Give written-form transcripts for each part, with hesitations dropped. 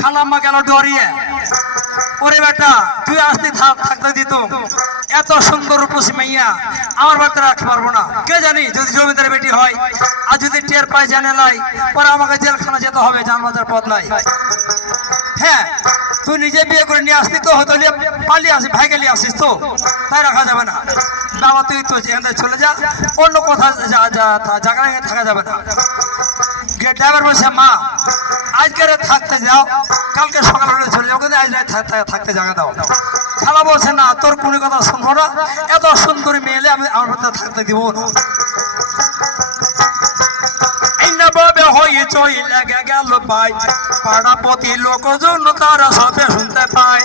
খালাম্মা গেল ডরিয়ে। ওরে বেটা তুই আসতে থাকতে দিত, এত সুন্দর রূপসী মাইয়া আমার বাড়িতে রাখতে পারবো না। কে জানি যদি জমিদার বেটি হয় আর যদি টের পায় জানে লাই, পরে আমাকে জেলখানা যেতে হবে, জান বাজার পথ নাই। হ্যাঁ তুই নিজে বিয়ে করে নিয়ে আসতি তো হয়তো পালিয়ে আসিস, ভাই গেলিয়ে আসিস তো, তাই রাখা যাবে না। বাবা তুই তো যেখানে চলে যা, অন্য কোথাও জায়গায় থাকা যাবে না। ড্রাইভার বলছে মা আজকে থাকতে যাও, কালকে সকালে চলে যাও, কিন্তু আজ থাকতে জায়গা দাও। খালা বলছে না তোর কোনো কথা শুনবো না, এত সুন্দরী মেয়েলে আমি আমার ভিতরে থাকতে দিব না। হয়ে চলে গেল পাই পাড়াপতি লোকজন তারা সবে শুনতে পায়।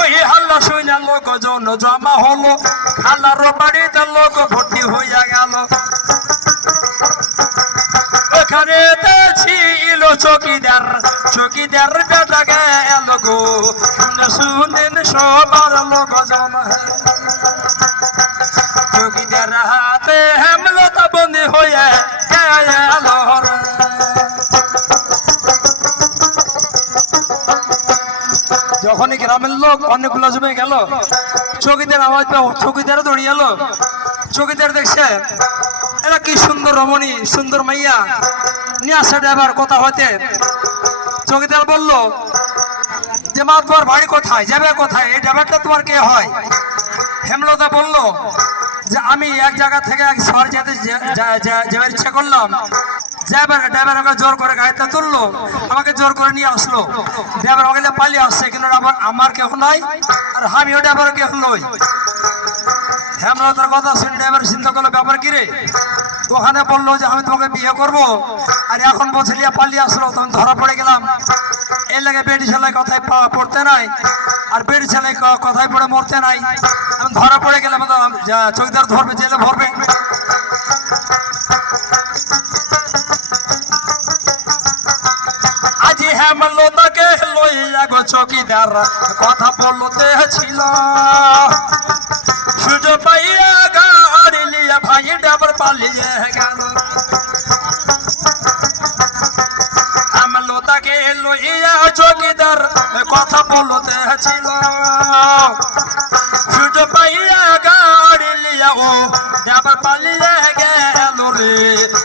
ওই হাল্লা শুনে লোকজন জমা হলো, খালার বাড়িতে লোক ভর্তি হইয়া গেল। ওখানে ছিল চকিদার, চকিদার বেটা গেল গো, শুনেন সবার লোকজন। চকিদার হাতে হেমলতা বন্দি হয়ে গেল। যখনই গ্রামের লোক অনেকগুলো জমে গেল, চকিদার আওয়াজ পাও, চকিদারও দৌড়িয়ে এলো। চকিদার দেখছে এরা কি সুন্দর রমণী, সুন্দর মাইয়া নিয়ে আসছে ড্রাইভার কথা হইতে। চকিদার বলল যে মা তোমার বাড়ি কোথায়, যাবে কোথায়, এই ড্রাইভারটা তোমার কে হয়? হেমলতা বলল যে আমি এক জায়গা থেকে এক শহর যেতে যাবার ইচ্ছে করলাম, ড্রাইভার আমাকে জোর করে গাড়িতে তুললো, আমাকে জোর করে নিয়ে আসলো। ড্রাইভার আমাকে পালিয়ে আসছে, কিন্তু আমার কেউ নাই আর আমিও ড্রাইভার কেউ নই। হেমলতার কথা শুনে ড্রাইভার চিন্তা করলো ব্যাপার কি রে। ওখানে বললো যে আমি তোমাকে বিয়ে করবো, আর এখন বলছে পালিয়ে আসলো, তখন ধরা পড়ে গেলাম। এর লাগে বেটি ছেলে কথায় পড়তে নাই, আর বেটি ছেলে কথায় পড়ে মরতে নাই। আমি ধরা পড়ে গেলাম, চৌকিদার ধরবে, জেলে ভরবে। আজি হেমলতাকে লইয়া গো চৌকিদার কথা বলতে ছিল, সুযোগ পাইয়া গাড়ি লিয়া ভাই ডাবর পালিয়ে গেল। হেমলতাকে লইয়া চৌকিদার কথা বলতে ছিল, সুযোগ পাইয়া গাড়ি লিয়া ও ডাবর পালিয়ে গেল রে,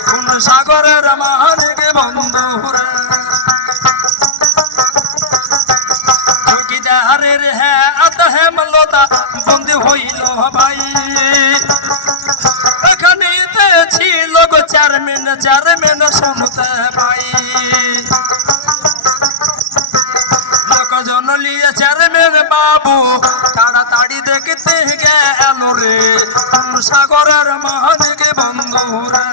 কোন সাগরের মানিক বন্ধু রে। চৌকিদারের হেমলতা বন্দি হইল ভাই, এখানে ছিল গো চেয়ারম্যান শুনতে পাই। লোকজন লিয়ে চেয়ারম্যান বাবু তাড়াতাড়ি দেখতে গেল রে, সাগরের মানিক বন্ধু রে।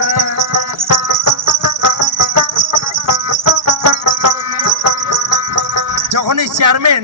যখন এই চেয়ারম্যান